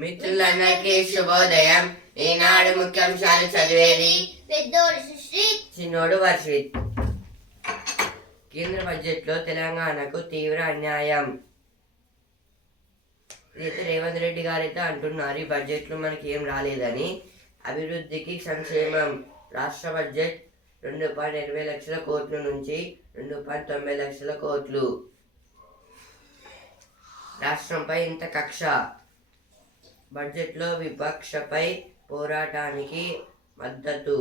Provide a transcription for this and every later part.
మిత్రులందరికీ శుభోదయం. ఈనాడు ముఖ్యాంశాలు చదివేది? పెద్దోడు సుశ్రీత్. చిన్నోడు వర్షిత్ కేంద్ర బడ్జెట్లో తెలంగాణకు తీవ్ర అన్యాయం. ఇదైతే రేవంత్ రెడ్డి గారైతే అంటున్నారు ఈ బడ్జెట్లో మనకి ఏం రాలేదని. అభివృద్ధికి సంక్షేమం. రాష్ట్ర బడ్జెట్ రెండు పాయింట్ ఎనభై లక్షల కోట్ల నుంచి రెండు పాయింట్ తొంభై లక్షల కోట్లు. రాష్ట్రంపై ఇంత కక్ష. బడ్జెట్లో విపక్షపై పోరాటానికి మద్దతు.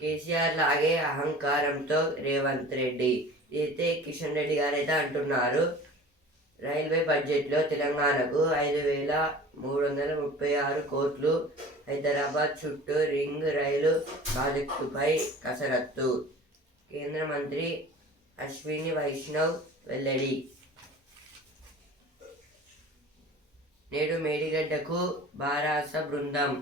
కేసీఆర్ లాగే అహంకారంతో రేవంత్ రెడ్డి. అయితే కిషన్ రెడ్డి గారు అయితే అంటున్నారు. రైల్వే బడ్జెట్లో తెలంగాణకు ఐదు వేల మూడు వందల ముప్పై ఆరు కోట్లు హైదరాబాద్ చుట్టూ రింగ్ రైలు ప్రాజెక్టుపై కసరత్తు. కేంద్ర మంత్రి అశ్విని వైష్ణవ్ వెల్లడి. నేడు మేడిగడ్డకు బారాస బృందం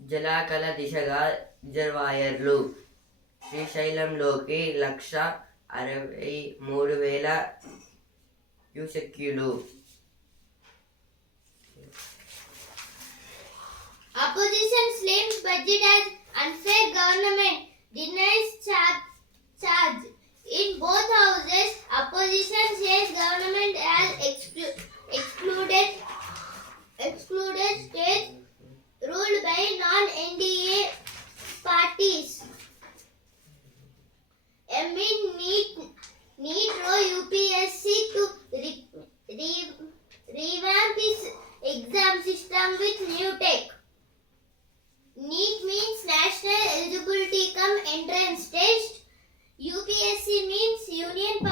జలాకల దిశగా రిజర్వాయర్లు శ్రీశైలంలోకి లక్ష అరవై మూడు వేల క్యూసెక్యులు Opposition slams budget as unfair government denies charge. charge. In both houses, opposition says government has exclu- excluded excluded states ruled by non-NDA parties.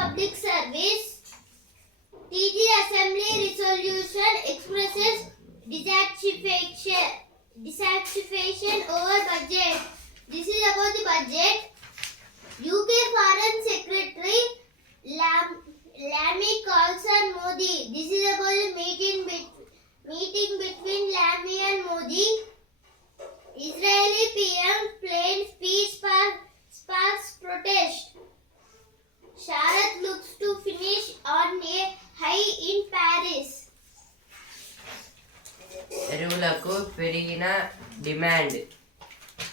Public Service. TG Assembly resolution expresses dissatisfaction, dissatisfaction over budget. This is about the budget. UK Foreign Secretary Lam, Lamy calls on Modi. This is about the meeting, bet- meeting between Lamy and Modi. Israeli PM planned peace spark, sparks protest. Sharat looks to finish on a high in Paris. ఎరువులకు పెరిగిన demand.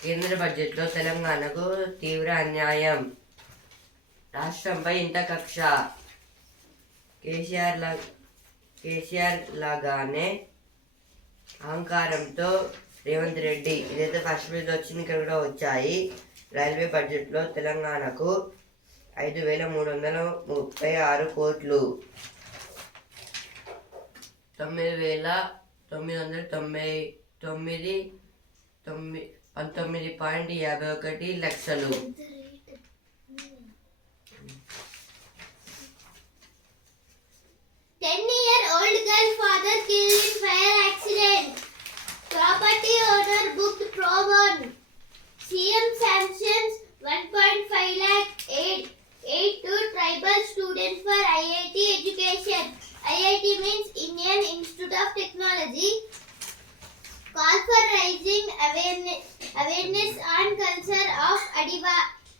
కేంద్ర బడ్జెట్లో తెలంగాణకు తీవ్ర అన్యాయం. రాష్ట్రంపై ఇంత కక్ష. కేసీఆర్ లా కేసీఆర్ లాగానే అహంకారంతో రేవంత్ రెడ్డి ఇదైతే ఫస్ట్ పేజ్ వచ్చింది ఇక్కడ కూడా వచ్చాయి. రైల్వే బడ్జెట్లో తెలంగాణకు ఐదు వేల మూడు వందల ముప్పై ఆరు కోట్లు. తొమ్మిది వేల తొమ్మిది వందల తొంభై తొమ్మిది తొమ్మిది పంతొమ్మిది పాయింట్ యాభై ఒకటి లక్షలు. Eight. Aid to tribal students for IIT education. IIT means Indian Institute of Technology. Call for raising awareness, and culture of Adiva,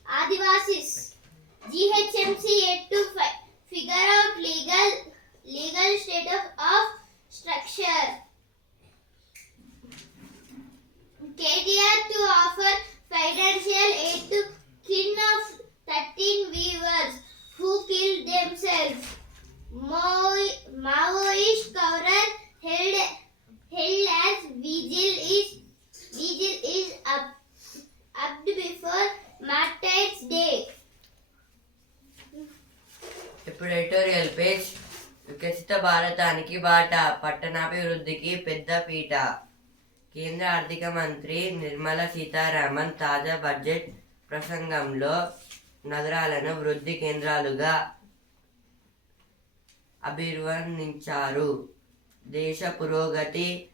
Adivasis. GHMC yet to fi- figure out legal legal status of structure. KTR to offer financial aid to kin of 13 weavers who killed themselves. Maoist cover held held as vigil is vigil is up up before Martyrs Day. ఇప్పుడు editorial page వికసిత భారతానికి బాట పట్టణాభివృద్ధికి పెద్ద పీట కేంద్ర ఆర్థిక మంత్రి నిర్మలా సీతారామన్ తాజా బడ్జెట్ ప్రసంగంలో నగరాలను వృద్ధి కేంద్రాలుగా అభివర్ణించారు. దేశ పురోగతి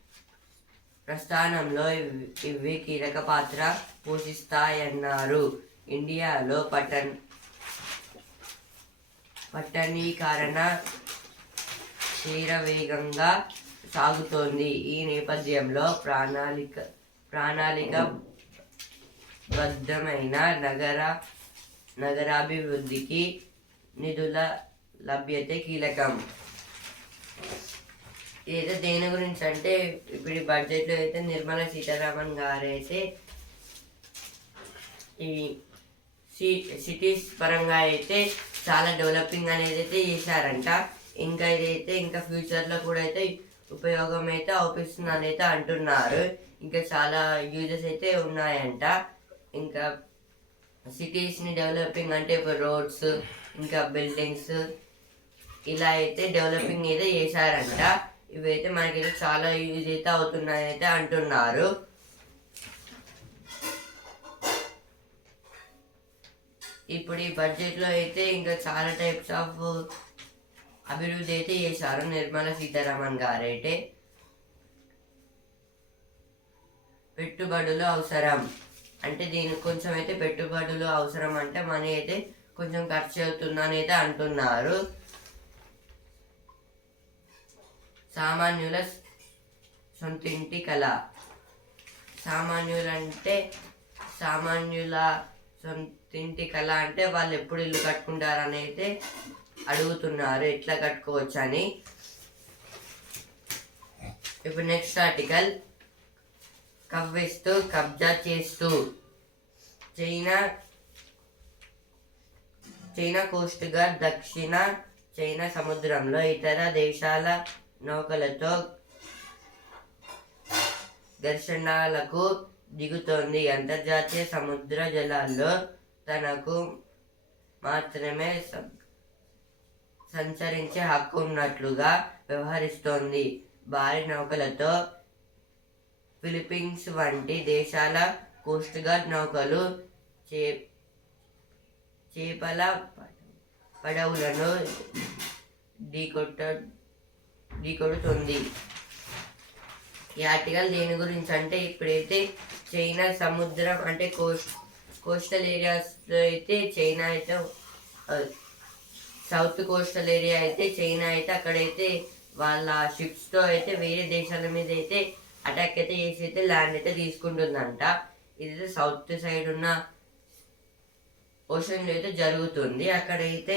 ప్రస్థానంలో ఇవి- ఇవి కీలక పాత్ర పోషిస్తాయన్నారు. ఇండియాలో పట్టణ పట్టణీకరణ క్షీరవేగంగా సాగుతోంది. ఈ నేపథ్యంలో ప్రణాళిక ప్రణాళిక బద్ధమైన నగర నగరాభివృద్ధికి నిధుల లభ్యత కీలకం ఇదైతే దేని గురించి అంటే ఇప్పుడు ఈ బడ్జెట్లో అయితే నిర్మలా సీతారామన్ గారు అయితే ఈ సి సిటీస్ పరంగా అయితే చాలా డెవలపింగ్ అనేది అయితే చేశారంట. ఇంకా ఇదైతే ఇంకా ఫ్యూచర్లో కూడా అయితే ఉపయోగం అయితే అవుపిస్తుంది అని అయితే అంటున్నారు. ఇంకా చాలా యూజెస్ అయితే ఉన్నాయంట. ఇంకా సిటీస్ని డెవలపింగ్ అంటే ఇప్పుడు రోడ్స్ ఇంకా బిల్డింగ్స్ ఇలా అయితే డెవలపింగ్ అయితే చేశారంట. ఇవైతే మనకైతే చాలా యూజ్ అయితే అవుతున్నాయి అయితే అంటున్నారు. ఇప్పుడు ఈ బడ్జెట్లో అయితే ఇంకా చాలా టైప్స్ ఆఫ్ అభివృద్ధి అయితే చేశారు నిర్మలా సీతారామన్ గారైతే అయితే. పెట్టుబడులు అవసరం. అంటే దీనికి కొంచెం అయితే పెట్టుబడులు అవసరం అంటే మనీ అయితే కొంచెం ఖర్చు అవుతుందని అయితే అంటున్నారు. సామాన్యుల సొంతింటి కళ. సామాన్యులంటే సామాన్యుల సొంతింటి కళ అంటే వాళ్ళు ఎప్పుడు ఇల్లు కట్టుకుంటారని అయితే అడుగుతున్నారు ఎట్లా కట్టుకోవచ్చు అని ఇప్పుడు నెక్స్ట్ ఆర్టికల్. కవ్విస్తూ కబ్జా చేస్తూ. చైనా చైనా కోస్ట్ గార్డ్ దక్షిణ చైనా సముద్రంలో ఇతర దేశాల నౌకలతో దర్శనాలకు దిగుతోంది. అంతర్జాతీయ సముద్ర జలాల్లో తనకు మాత్రమే సం- సంచరించే హక్కు ఉన్నట్లుగా వ్యవహరిస్తోంది. భారీ నౌకలతో ఫిలిప్పీన్స్ వంటి దేశాల కోస్ట్ గార్డ్ నౌకలు చే చేపల పడవలను ఢీకొట్ట ఢీకొడుతుంది ఈ ఆర్టికల్ దేని గురించి అంటే ఇప్పుడైతే చైనా సముద్రం అంటే కోస్ట్ కోస్టల్ ఏరియాస్లో అయితే చైనా అయితే సౌత్ కోస్టల్ ఏరియా అయితే చైనా అయితే అక్కడైతే వాళ్ళ షిప్స్తో అయితే వేరే దేశాల మీద అయితే అటాక్ అయితే చేసి అయితే ల్యాండ్ అయితే తీసుకుంటుందంట. ఇదైతే సౌత్ సైడ్ ఉన్న ఓషన్లో అయితే జరుగుతుంది. అక్కడైతే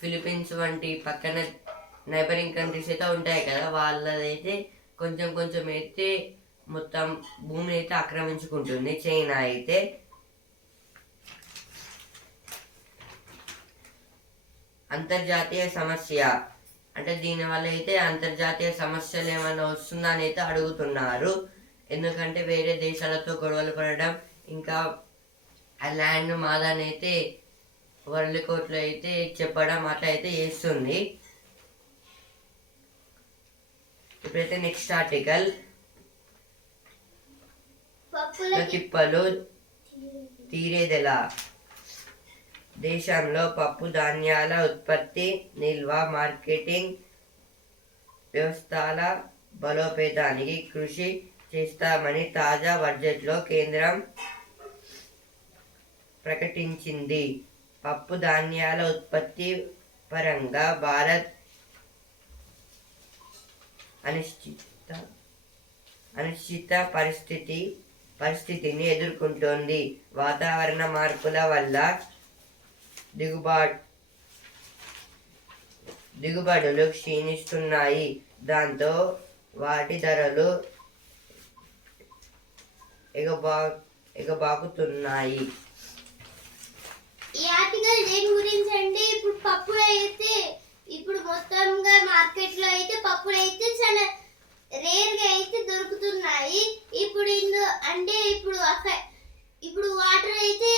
ఫిలిప్పీన్స్ వంటి పక్కన నైబరింగ్ కంట్రీస్ అయితే ఉంటాయి కదా వాళ్ళదైతే కొంచెం కొంచెం అయితే మొత్తం భూమిని అయితే ఆక్రమించుకుంటుంది. చైనా అయితే. అంతర్జాతీయ సమస్య. అంటే దీనివల్ల అయితే అంతర్జాతీయ సమస్యలు ఏమైనా వస్తుందా అని అయితే అడుగుతున్నారు. ఎందుకంటే వేరే దేశాలతో గొడవలు పడడం ఇంకా ఆ ల్యాండ్ మాదని అయితే వరల్డ్ కోర్టులో అయితే చెప్పడం అట్లా అయితే చేస్తుంది. ఇప్పుడైతే నెక్స్ట్ ఆర్టికల్ తిప్పలు తీరేదెలా? దేశంలో పప్పు ధాన్యాల ఉత్పత్తి నిల్వ మార్కెటింగ్ వ్యవస్థల బలోపేతానికి కృషి చేస్తామని తాజా బడ్జెట్లో కేంద్రం ప్రకటించింది. పప్పు ధాన్యాల ఉత్పత్తి పరంగా భారత్ అనిశ్చిత అనిశ్చిత పరిస్థితి పరిస్థితిని ఎదుర్కొంటోంది. వాతావరణ మార్పుల వల్ల దిగుబా దిగుబడులు క్షీణిస్తున్నాయి. దాంతో వాటి ధరలు ఎగబా ఎగబాకుతున్నాయి. ఈ ఆర్టికల్ దేని గురించి అంటే ఇప్పుడు పప్పులు అయితే ఇప్పుడు మొత్తంగా మార్కెట్లో అయితే పప్పులు అయితే చాలా రేర్గా అయితే దొరుకుతున్నాయి ఇప్పుడు ఇందు అంటే ఇప్పుడు అక్కడ ఇప్పుడు వాటర్ అయితే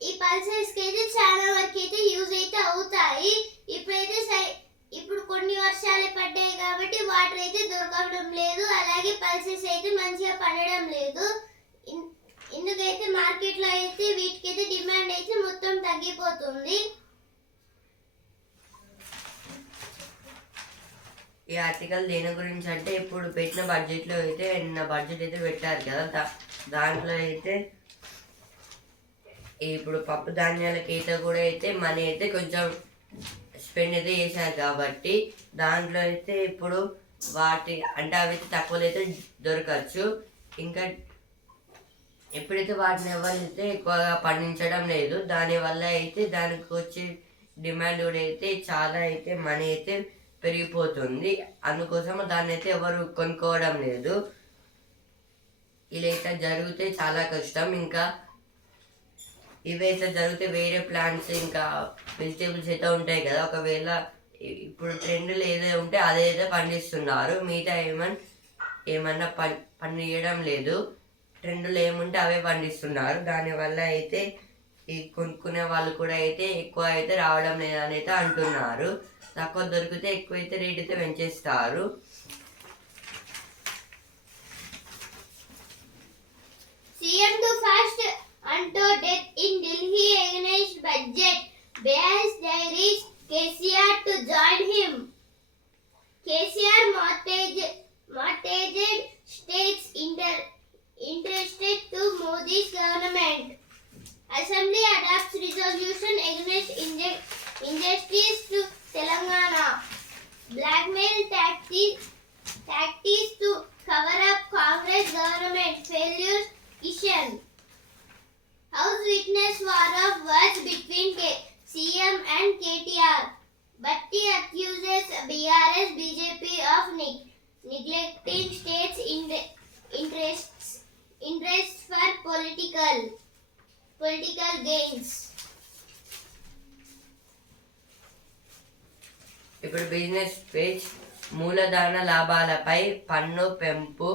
ఈ పల్సెస్కి అయితే చాలా వరకు అయితే యూజ్ అయితే అవుతాయి ఇప్పుడైతే సై- ఇప్పుడు కొన్ని వర్షాలు పడ్డాయి కాబట్టి వాటర్ అయితే దొరకడం లేదు అలాగే పల్సెస్ అయితే మంచిగా పడడం లేదు ఇన్- ఇందుకైతే మార్కెట్లో అయితే వీటికైతే డిమాండ్ అయితే మొత్తం తగ్గిపోతుంది ఈ ఆర్టికల్ దేని గురించి అంటే ఇప్పుడు పెట్టిన బడ్జెట్లో అయితే నిన్న బడ్జెట్ అయితే పెట్టారు కదా దా దాంట్లో అయితే ఇప్పుడు పప్పు ధాన్యాలకి అయితే కూడా అయితే మనీ అయితే కొంచెం స్పెండ్ అయితే చేశారు కాబట్టి దాంట్లో అయితే ఇప్పుడు వాటి అంటే అవి అయితే తక్కువలో అయితే దొరకచ్చు. ఇంకా ఎప్పుడైతే వాటిని ఎవరైతే ఎక్కువగా పండించడం లేదు దానివల్ల అయితే దానికి వచ్చే డిమాండ్ కూడా అయితే చాలా అయితే మనీ అయితే పెరిగిపోతుంది. అందుకోసం దాన్ని అయితే ఎవరు కొనుక్కోవడం లేదు. ఇలా ఇట్లా జరిగితే చాలా కష్టం. ఇంకా ఇవి ఇట్లా జరిగితే వేరే ప్లాంట్స్ ఇంకా వెజిటేబుల్స్ అయితే ఉంటాయి కదా. ఒకవేళ ఇప్పుడు ట్రెండ్లు ఏదో ఉంటే అదైతే పండిస్తున్నారు. మిగతా ఏమన్నా ఏమన్నా పని పండియడం లేదు. ట్రెండ్లు ఏముంటే అవే పండిస్తున్నారు. దానివల్ల అయితే ఈ కొనుక్కునే వాళ్ళు కూడా అయితే ఎక్కువ అయితే రావడం లేదని అయితే అంటున్నారు. తక్కువ దొరికితే ఎక్కువైతే రేటుతో పెంచేస్తారు. CM budget. ఇప్పుడు బిజినెస్ పేజ్ మూలధన లాభాలపై పన్ను పెంపు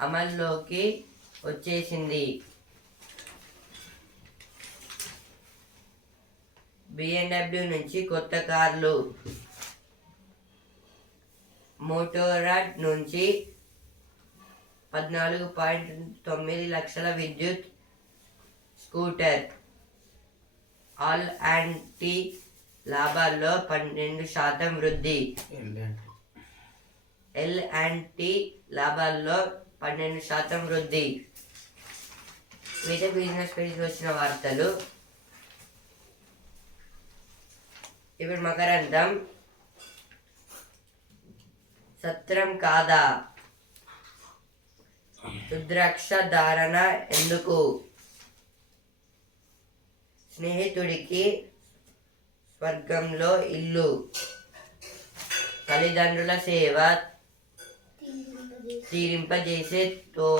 అమల్లోకి వచ్చేసింది. బిఎండబ్ల్యూ నుంచి కొత్త కార్లు. మోటోరాడ్ నుంచి పద్నాలుగు పాయింట్ తొమ్మిది లక్షల విద్యుత్ స్కూటర్. ఆల్ అండ్ టీ లాభాల్లో పన్నెండు శాతం వృద్ధి. ఎల్ అండ్ టీ లాభాల్లో పన్నెండు శాతం వృద్ధి. ఇవైతే బిజినెస్ పేజ్ వచ్చిన వార్తలు. ఇప్పుడు మకరందం. సత్రం కాదా? రుద్రాక్ష ధారణ ఎందుకు? స్నేహితుడికి స్వర్గంలో ఇల్లు. తల్లిదండ్రుల సేవ తీరింపజేసే తో